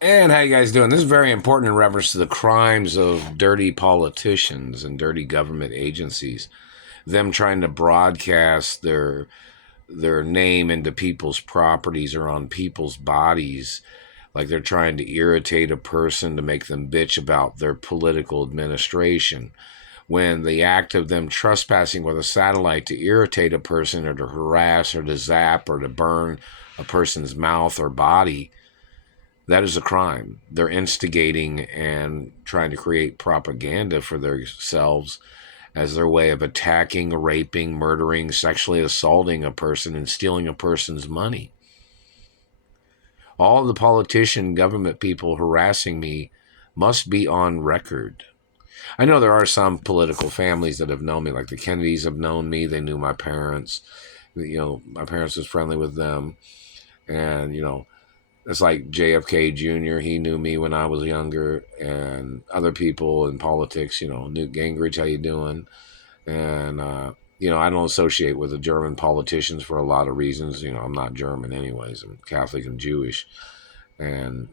And how you guys doing? This is very important in reference to the crimes of dirty politicians and dirty government agencies. Them trying to broadcast their name into people's properties or on people's bodies, like they're trying to irritate a person to make them bitch about their political administration. When the act of them trespassing with a satellite to irritate a person or to harass or to zap or to burn a person's mouth or body, that is a crime. They're instigating and trying to create propaganda for themselves as their way of attacking, raping, murdering, sexually assaulting a person, and stealing a person's money. All the politician government people harassing me must be on record. I know there are some political families that have known me, like the Kennedys have known me. They knew my parents. My parents was friendly with them. And, it's like JFK Jr. He knew me when I was younger, and other people in politics. Newt Gingrich, how you doing? And I don't associate with the German politicians for a lot of reasons. I'm not German, anyways. I'm Catholic and Jewish, and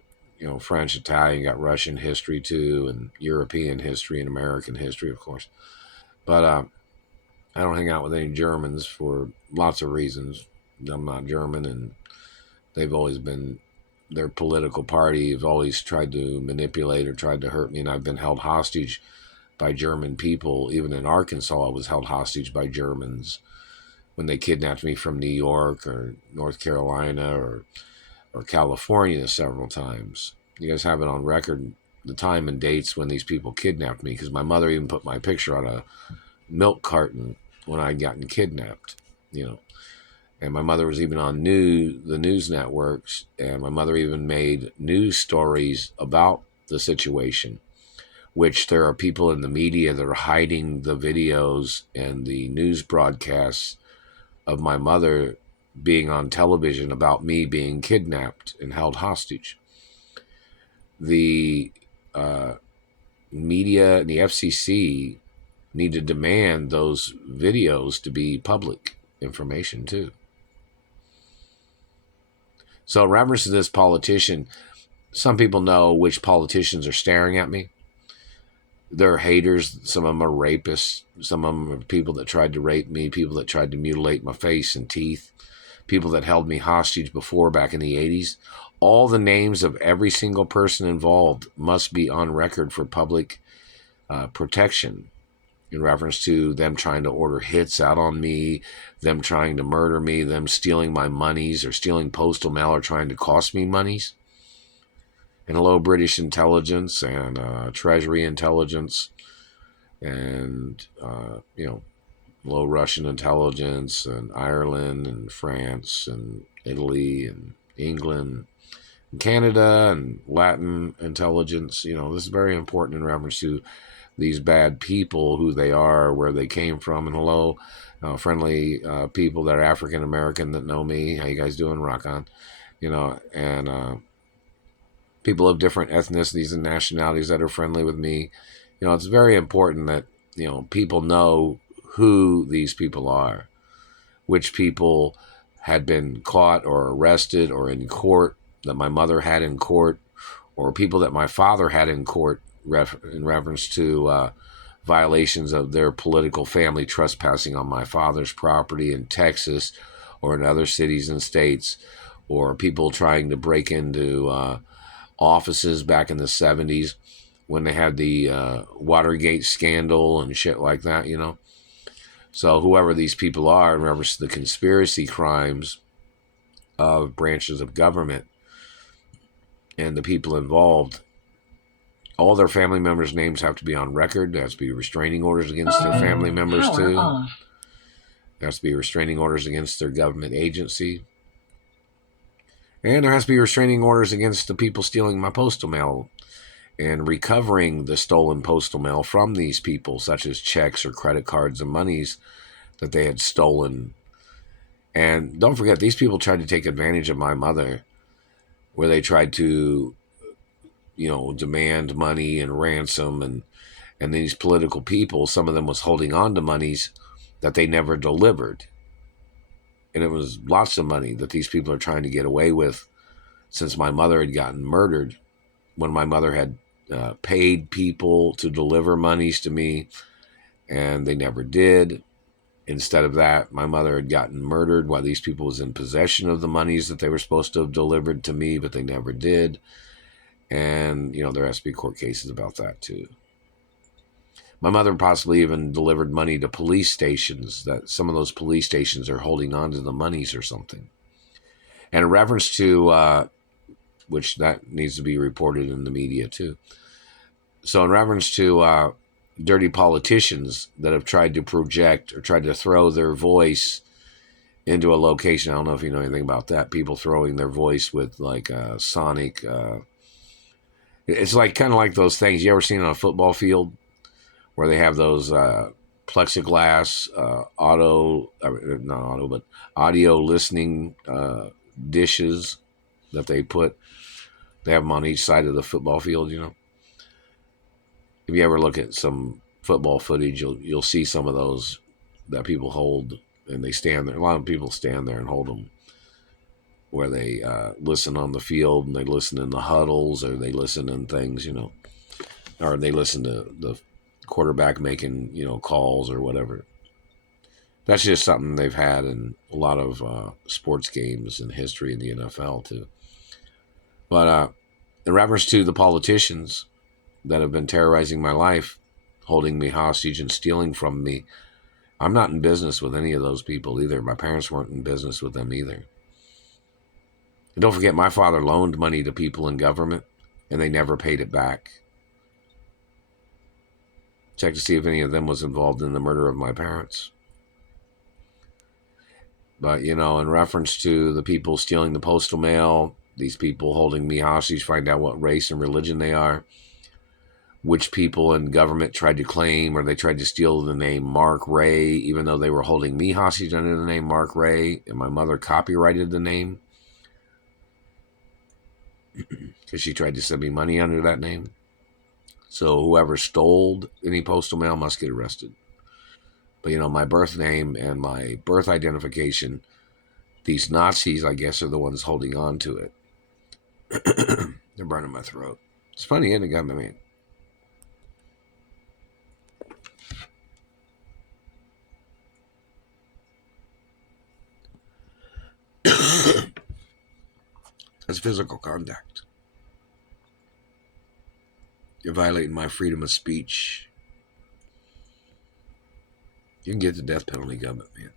French, Italian, got Russian history too, and European history and American history, of course. But I don't hang out with any Germans for lots of reasons. I'm not German, and they've always been their political party have always tried to manipulate or tried to hurt me, and I've been held hostage by German people. Even in Arkansas, I was held hostage by Germans when they kidnapped me from New York or North Carolina or California several times. You guys have it on record, the time and dates when these people kidnapped me, because my mother even put my picture on a milk carton when I'd gotten kidnapped, And my mother was even on the news networks, and my mother even made news stories about the situation, which there are people in the media that are hiding the videos and the news broadcasts of my mother being on television about me being kidnapped and held hostage. The media and the FCC need to demand those videos to be public information too. So in reference to this politician, some people know which politicians are staring at me. They're haters. Some of them are rapists. Some of them are people that tried to rape me, people that tried to mutilate my face and teeth, people that held me hostage before back in the 80s. All the names of every single person involved must be on record for public protection in reference to them trying to order hits out on me, them trying to murder me, them stealing my monies or stealing postal mail or trying to cost me monies. And hello, British intelligence and Treasury intelligence and, hello, Russian intelligence and Ireland and France and Italy and England and Canada and Latin intelligence. This is very important in reference to these bad people, who they are, where they came from. And hello, friendly people that are African American that know me. How you guys doing? Rock on. And people of different ethnicities and nationalities that are friendly with me. It's very important that, people know who these people are, which people had been caught or arrested or in court, that my mother had in court, or people that my father had in court in reference to violations of their political family trespassing on my father's property in Texas or in other cities and states, or people trying to break into offices back in the 70s when they had the Watergate scandal and shit like that, So whoever these people are in reference to the conspiracy crimes of branches of government and the people involved, all their family members' names have to be on record. There has to be restraining orders against their family members too. There has to be restraining orders against their government agency. And there has to be restraining orders against the people stealing my postal mail and recovering the stolen postal mail from these people, such as checks or credit cards and monies that they had stolen. And don't forget, these people tried to take advantage of my mother, where they tried to, demand money and ransom. And these political people, some of them was holding on to monies that they never delivered. And it was lots of money that these people are trying to get away with since my mother had gotten murdered when my mother had paid people to deliver monies to me, and they never did. Instead of that, my mother had gotten murdered while these people was in possession of the monies that they were supposed to have delivered to me, but they never did. And, there has to be court cases about that too. My mother possibly even delivered money to police stations, that some of those police stations are holding on to the monies or something. And in reference to, which that needs to be reported in the media too. So in reference to dirty politicians that have tried to project or tried to throw their voice into a location. I don't know if you know anything about that. People throwing their voice with like sonic. It's like kind of like those things you ever seen on a football field where they have those plexiglass not auto, but audio listening dishes that they put. They have them on each side of the football field. If you ever look at some football footage, you'll see some of those that people hold, and they stand there. A lot of people stand there and hold them, where they listen on the field, and they listen in the huddles, or they listen in things, or they listen to the quarterback making, calls or whatever. That's just something they've had in a lot of sports games in history in the NFL too. But in reference to the politicians that have been terrorizing my life, holding me hostage and stealing from me, I'm not in business with any of those people either. My parents weren't in business with them either. And don't forget, my father loaned money to people in government, and they never paid it back. Check to see if any of them was involved in the murder of my parents. But, in reference to the people stealing the postal mail, these people holding me hostage, find out what race and religion they are, which people in government tried to claim, or they tried to steal the name Mark Ray, even though they were holding me hostage under the name Mark Ray, and my mother copyrighted the name because she tried to send me money under that name. So whoever stole any postal mail must get arrested. But, my birth name and my birth identification, these Nazis, I guess, are the ones holding on to it. They're burning my throat. It's funny, isn't it, government? That's physical contact. You're violating my freedom of speech. You can get the death penalty, government, man.